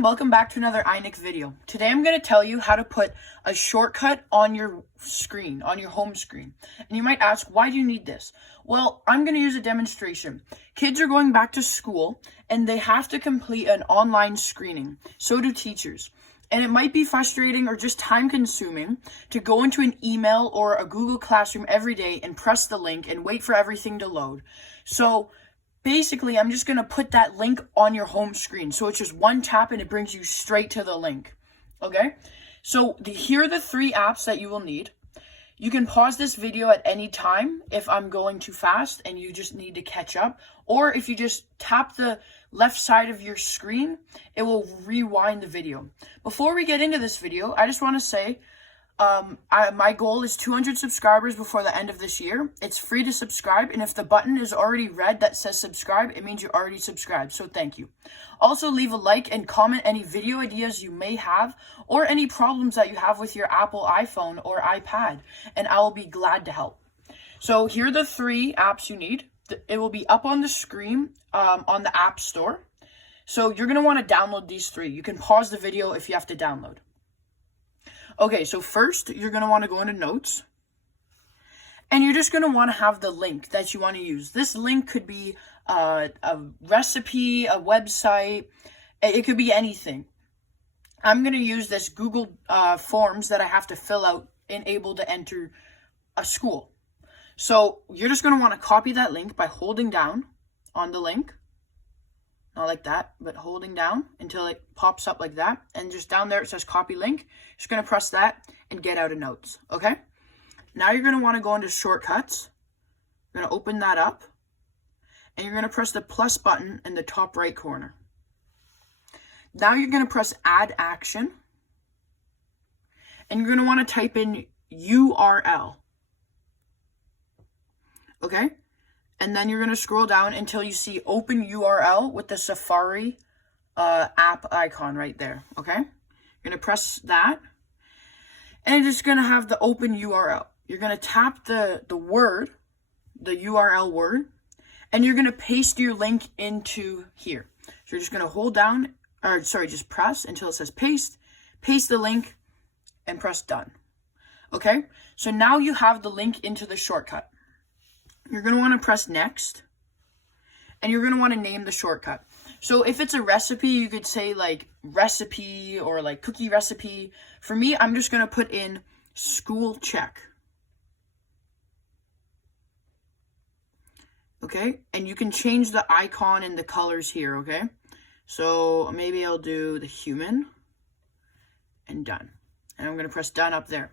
everyone, welcome back to another iNick video. Today I'm going to tell you how to put a shortcut on your screen, on your home screen. And you might ask, why do you need this? Well, I'm going to use a demonstration. Kids are going back to school and they have to complete an online screening. So do teachers. And it might be frustrating or just time consuming to go into an email or a Google Classroom every day and press the link and wait for everything to load. So basically, I'm just going to put that link on your home screen. So it's just one tap and it brings you straight to the link. Okay? So here are the 3 apps that you will need. You can pause this video at any time if I'm going too fast and you just need to catch up. Or if you just tap the left side of your screen, it will rewind the video. Before we get into this video, I just want to say, my goal is 200 subscribers before the end of this year. It's free to subscribe, and if the button is already red that says subscribe, it means you're already subscribed, so thank you. Also, leave a like and comment any video ideas you may have, or any problems that you have with your Apple iPhone or iPad, and I will be glad to help. So here are the 3 apps you need. It will be up on the screen on the App Store. So you're going to want to download these 3. You can pause the video if you have to download. Okay, so first, you're going to want to go into Notes. And you're just going to want to have the link that you want to use. This link could be a recipe, a website. It could be anything. I'm going to use this Google Forms that I have to fill out and able to enter a school. So you're just going to want to copy that link by holding down on the link. Not like that, but holding down until it pops up like that. And just down there it says copy link. Just going to press that and get out of Notes. Okay? Now you're going to want to go into Shortcuts. You're going to open that up. And you're going to press the plus button in the top right corner. Now you're going to press Add Action. And you're going to want to type in URL. Okay? And then you're going to scroll down until you see Open URL with the Safari app icon right there. Okay? You're going to press that. And it's just going to have the Open URL. You're going to tap the word, the URL word, and you're going to paste your link into here. So you're just going to hold down, just press until it says paste, paste the link, and press done. Okay? So now you have the link into the shortcut. You're going to want to press next, and you're going to want to name the shortcut. So if it's a recipe, you could say like recipe or like cookie recipe. For me, I'm just going to put in school check. Okay, and you can change the icon and the colors here, okay? So maybe I'll do the human and done. And I'm going to press done up there.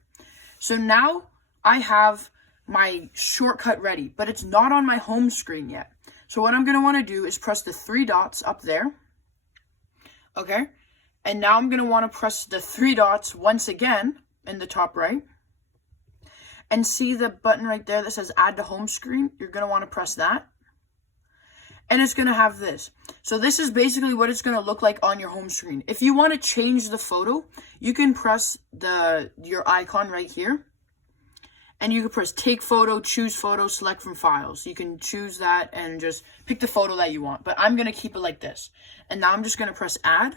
So now I have my shortcut ready, but it's not on my home screen yet. So what I'm going to want to do is press the 3 dots up there. Okay. And now I'm going to want to press the 3 dots once again in the top right. And see the button right there that says add to home screen? You're going to want to press that. And it's going to have this. So this is basically what it's going to look like on your home screen. If you want to change the photo, you can press your icon right here. And you can press take photo, choose photo, select from files. You can choose that and just pick the photo that you want. But I'm going to keep it like this. And now I'm just going to press add.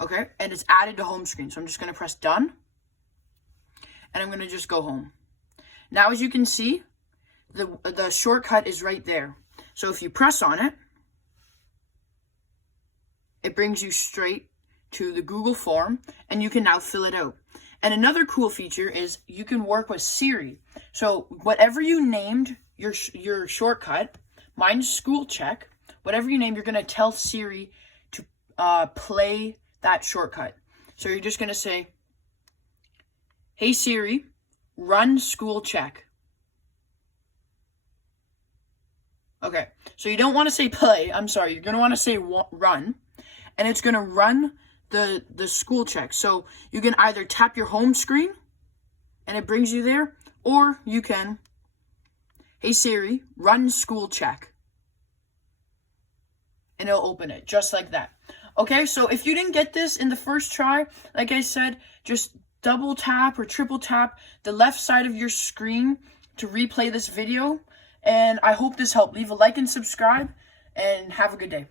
Okay. And it's added to home screen. So I'm just going to press done. And I'm going to just go home. Now, as you can see, the shortcut is right there. So if you press on it, it brings you straight to the Google form. And you can now fill it out. And another cool feature is you can work with Siri. So whatever you named your shortcut, mine's school check, whatever you name, you're going to tell Siri to play that shortcut. So you're just going to say, hey Siri, run school check. Okay, so you don't want to say play, I'm sorry, you're going to want to say run, and it's going to run the school check. So you can either tap your home screen and it brings you there, or you can, hey Siri, run school check, and it'll open it just like that. Okay, so if you didn't get this in the first try, like I said, just double tap or triple tap the left side of your screen to replay this video. And I hope this helped. Leave a like and subscribe, and have a good day.